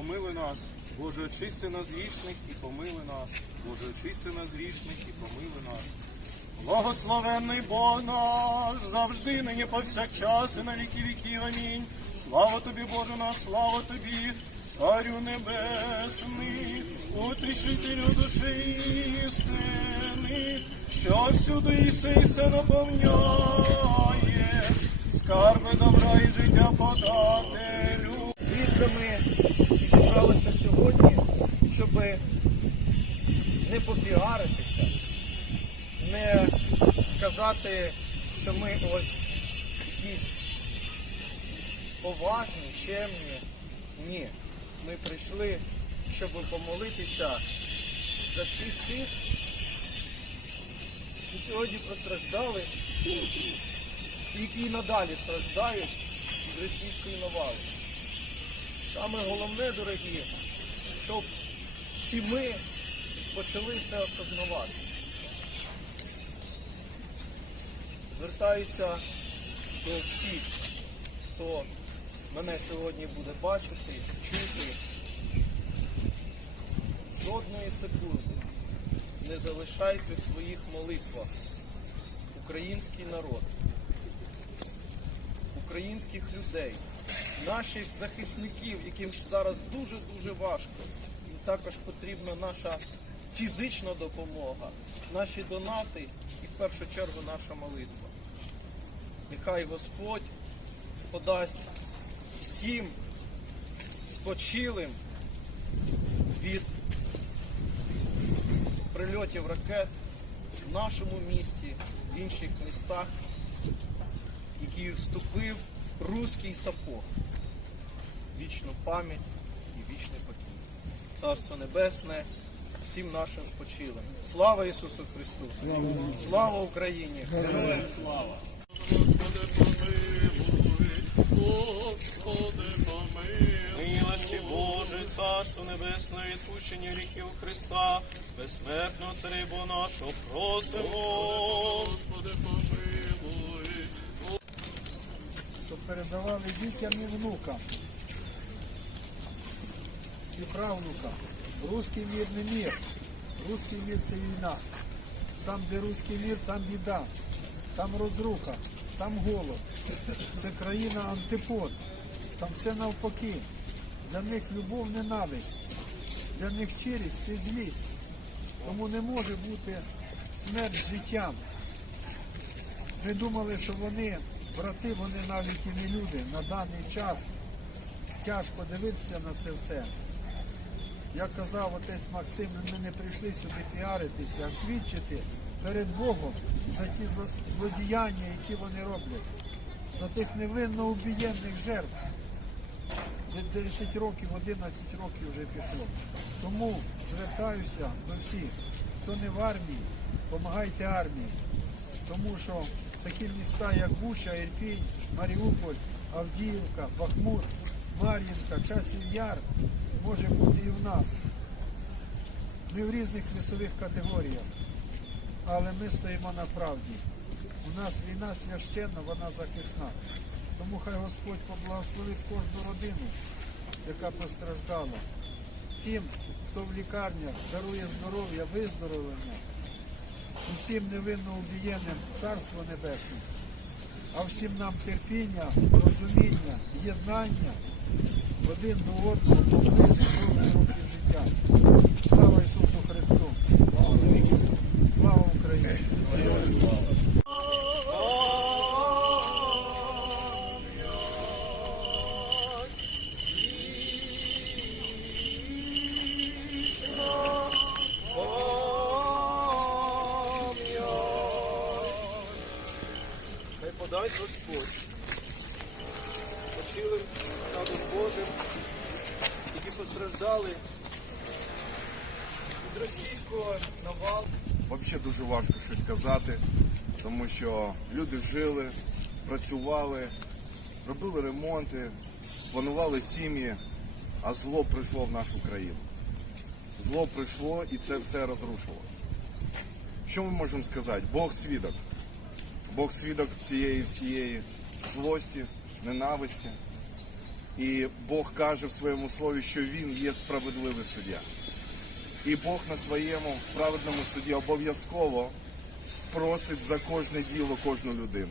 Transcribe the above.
помили нас. Боже, очисти нас грішних і помили нас. Боже, очисти нас грішних і помили нас. Благословенний Бог наш, завжди нині повсякчас і на віки віків. Амінь. Слава тобі, Боже наш, слава тобі, Царю Небесний, утішителю душі істини, що всюди іси все наповняє, скарби добра і життя подателю. Сьогодні, щоб не попіаритися, не сказати, що ми ось якісь поважні, чемні. Ні. Ми прийшли, щоб помолитися за всіх тих, які сьогодні постраждали, які і надалі страждають від російської навали. Саме головне, дорогі, щоб всі ми почали це осознавати. Звертаюся до всіх, хто мене сьогодні буде бачити, чути. Жодної секунди не залишайте в своїх молитвах український народ, українських людей, наших захисників, яким зараз дуже-дуже важко. Також потрібна наша фізична допомога, наші донати і в першу чергу наша молитва. Нехай Господь подасть всім спочилим від прильотів ракет в нашому місті, в інших містах, який вступив руський сапог. Вічну пам'ять і вічний покій. Царство Небесне всім нашим спочилим. Слава Ісусу Христу! Слава Україні! Героям слава! Милості Боже, Царство Небесне, відпущення гріхів Христа, безсмертного царя Бога нашого просимо. щоб передавали дітям і внукам і правнукам. Руський мір не мір. Руський мір це війна. Там, де руський мір, там біда, там розруха, там голод. Це країна антипод. Там все навпаки. Для них любов ненависть. Для них щирість це злість. Тому не може бути смерть життям. Ми думали, що вони брати, вони навіть і не люди. На даний час тяжко дивитися на це все. Як казав отець Максим, ми не прийшли сюди піаритися, а свідчити перед Богом за ті злодіяння, які вони роблять, за тих невинно убієнних жертв. 10 років, 11 років вже пішло. Тому звертаюся до всіх, хто не в армії, допомагайте армії. Тому що такі міста, як Буча, Ірпінь, Маріуполь, Авдіївка, Бахмут, Мар'їнка, Часів Яр може бути і в нас. Ми в різних вісових категоріях, але ми стоїмо на правді. У нас війна священна, вона захисна. Тому хай Господь поблагословить кожну родину, яка постраждала. Тим, хто в лікарнях дарує здоров'я, виздоровлення, усім невинно убієним Царство Небесне, а всім нам терпіння, розуміння, єднання один до одного поблизить довгі роки життя. Слава Ісусу Христу! Слава Україні! Хай подасть Господь. Почили народом Божим, які постраждали від російського навалу. Взагалі дуже важко щось сказати, тому що люди жили, працювали, робили ремонти, планували сім'ї, а зло прийшло в нашу країну. Зло прийшло і це все розрушило. Що ми можемо сказати? Бог свідок. Бог свідок цієї всієї злості, ненависті. І Бог каже в своєму слові, що Він є справедливий суддя. І Бог на своєму праведному суді обов'язково спросить за кожне діло кожну людину.